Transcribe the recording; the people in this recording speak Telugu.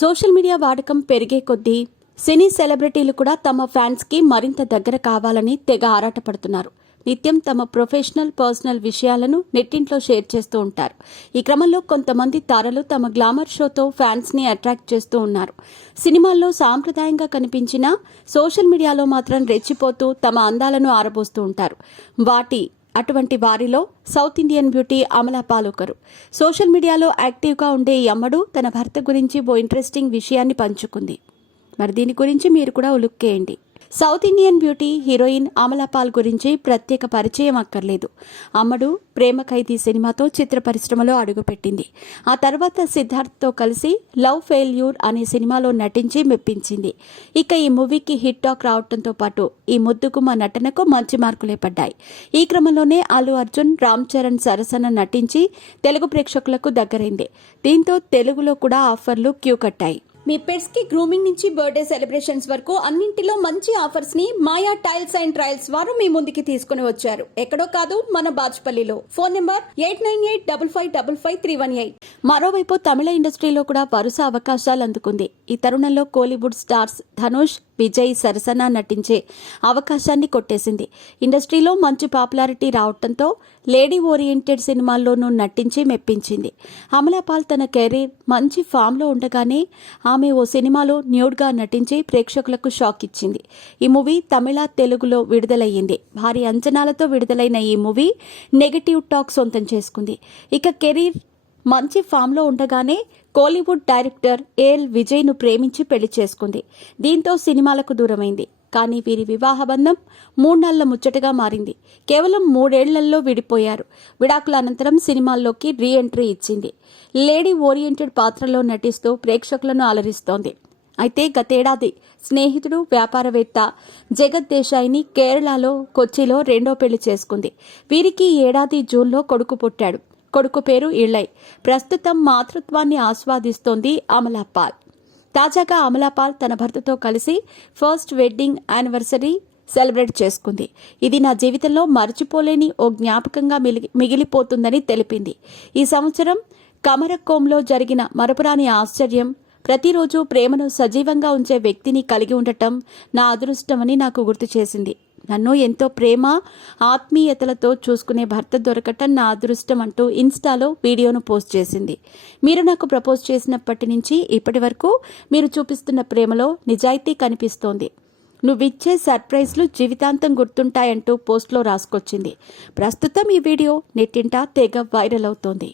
సోషల్ మీడియా వాడకం పెరిగే కొద్దీ సినీ సెలబ్రిటీలు కూడా తమ ఫ్యాన్స్కి మరింత దగ్గర కావాలని తెగ ఆరాటపడుతున్నారు. నిత్యం తమ పర్సనల్ విషయాలను నెట్టింట్లో షేర్ చేస్తూ ఉంటారు. ఈ క్రమంలో కొంతమంది తారలు తమ గ్లామర్ షోతో ఫ్యాన్స్ని అట్రాక్ట్ చేస్తూ ఉన్నారు. సినిమాల్లో సాంప్రదాయంగా కనిపించినా సోషల్ మీడియాలో మాత్రం రెచ్చిపోతూ తమ అందాలను ఆరబోస్తూ ఉంటారు. అటువంటి వారిలో South Indian beauty Amala Paul ఒకరు. సోషల్ మీడియాలో యాక్టివ్గా ఉండే ఈ అమ్మడు తన భర్త గురించి ఓ ఇంట్రెస్టింగ్ విషయాన్ని పంచుకుంది. మరి దీని గురించి మీరు కూడా ఉలుక్కేయండి. South Indian beauty heroine Amala Paul గురించి ప్రత్యేక పరిచయం అక్కర్లేదు. అమ్మడు ప్రేమ ఖైదీ సినిమాతో చిత్ర పరిశ్రమలో అడుగుపెట్టింది. ఆ తర్వాత సిద్ధార్థ్తో కలిసి లవ్ ఫెయిల్యూర్ అనే సినిమాలో నటించి మెప్పించింది. ఇక ఈ మూవీకి హిట్ టాక్ రావడంతో పాటు ఈ ముద్దుగుమ్మ నటనకు మంచి మార్కులే పడ్డాయి. ఈ క్రమంలోనే అల్లు అర్జున్, రామ్ చరణ్ సరసన నటించి తెలుగు ప్రేక్షకులకు దగ్గరైంది. దీంతో తెలుగులో కూడా ఆఫర్లు క్యూ కట్టాయి. మీ పెట్స్ కి గ్రూమింగ్ నుంచి బర్త్డే సెలబ్రేషన్స్ వరకు అన్నింటిలో మంచి ఆఫర్స్ ని మాయా టైల్స్ అండ్ ట్రయల్స్ వారు మీ ముందుకి తీసుకుని వచ్చారు. ఎక్కడో కాదు, మన బాజ్పల్లిలో. Phone number 8985555318. మరోవైపు తమిళ ఇండస్ట్రీలో కూడా వరుస అవకాశాలు అందుకుంది. ఈ తరుణంలో కోలీవుడ్ స్టార్స్ ధనుష్, విజయ్ సరసన నటించే అవకాశాన్ని కొట్టేసింది. ఇండస్ట్రీలో మంచి పాపులారిటీ రావడంతో లేడీ ఓరియంటెడ్ సినిమాల్లోనూ నటించి మెప్పించింది. అమలా పాల్ తన కెరీర్ మంచి ఫామ్లో ఉండగానే ఆమె ఓ సినిమాలో న్యూడ్గా నటించి ప్రేక్షకులకు షాక్ ఇచ్చింది. ఈ మూవీ తమిళ, తెలుగులో విడుదలయ్యింది. భారీ అంచనాలతో విడుదలైన ఈ మూవీ నెగటివ్ టాక్ సొంతం చేసుకుంది. ఇక కెరీర్ మంచి ఫామ్లో ఉండగానే కోలీవుడ్ డైరెక్టర్ ఏఎల్ విజయ్ను ప్రేమించి పెళ్లి చేసుకుంది. దీంతో సినిమాలకు దూరమైంది. కానీ వీరి వివాహ బంధం 3 నెలల ముచ్చటగా మారింది. కేవలం 3 ఏళ్లలో విడిపోయారు. విడాకుల అనంతరం సినిమాల్లోకి రీ ఎంట్రీ ఇచ్చింది. లేడీ ఓరియంటెడ్ పాత్రలో నటిస్తూ ప్రేక్షకులను అలరిస్తోంది. అయితే గతేడాది స్నేహితుడు, వ్యాపారవేత్త జగత్ దేశాయిని కేరళలో కొచ్చిలో రెండో పెళ్లి చేసుకుంది. వీరికి ఈ ఏడాది జూన్లో కొడుకు పుట్టాడు. కొడుకు పేరు ఇళయ్. ప్రస్తుతం మాతృత్వాన్ని ఆస్వాదిస్తోంది అమలా పాల్. తాజాగా అమలా పాల్ తన భర్తతో కలిసి ఫస్ట్ వెడ్డింగ్ యానివర్సరీ సెలబ్రేట్ చేసుకుంది. ఇది నా జీవితంలో మర్చిపోలేని ఓ జ్ఞాపకంగా మిగిలిపోతుందని తెలిపింది. ఈ సంవత్సరం కమరక్కోంలో జరిగిన మరపురాని ఆశ్చర్యం, ప్రతిరోజు ప్రేమను సజీవంగా ఉంచే వ్యక్తిని కలిగి ఉండటం నా అదృష్టమని నాకు గుర్తు చేసింది. నన్ను ఎంతో ప్రేమ, ఆత్మీయతలతో చూసుకునే భర్త దొరకటం నా అదృష్టం అంటూ ఇన్స్టాలో వీడియోను పోస్ట్ చేసింది. మీరు నాకు ప్రపోజ్ చేసినప్పటి నుంచి ఇప్పటి వరకు మీరు చూపిస్తున్న ప్రేమలో నిజాయితీ కనిపిస్తోంది. నువ్విచ్చే సర్ప్రైజ్లు జీవితాంతం గుర్తుంటాయంటూ పోస్ట్లో రాసుకొచ్చింది. ప్రస్తుతం ఈ వీడియో నెట్టింట తెగ వైరల్ అవుతోంది.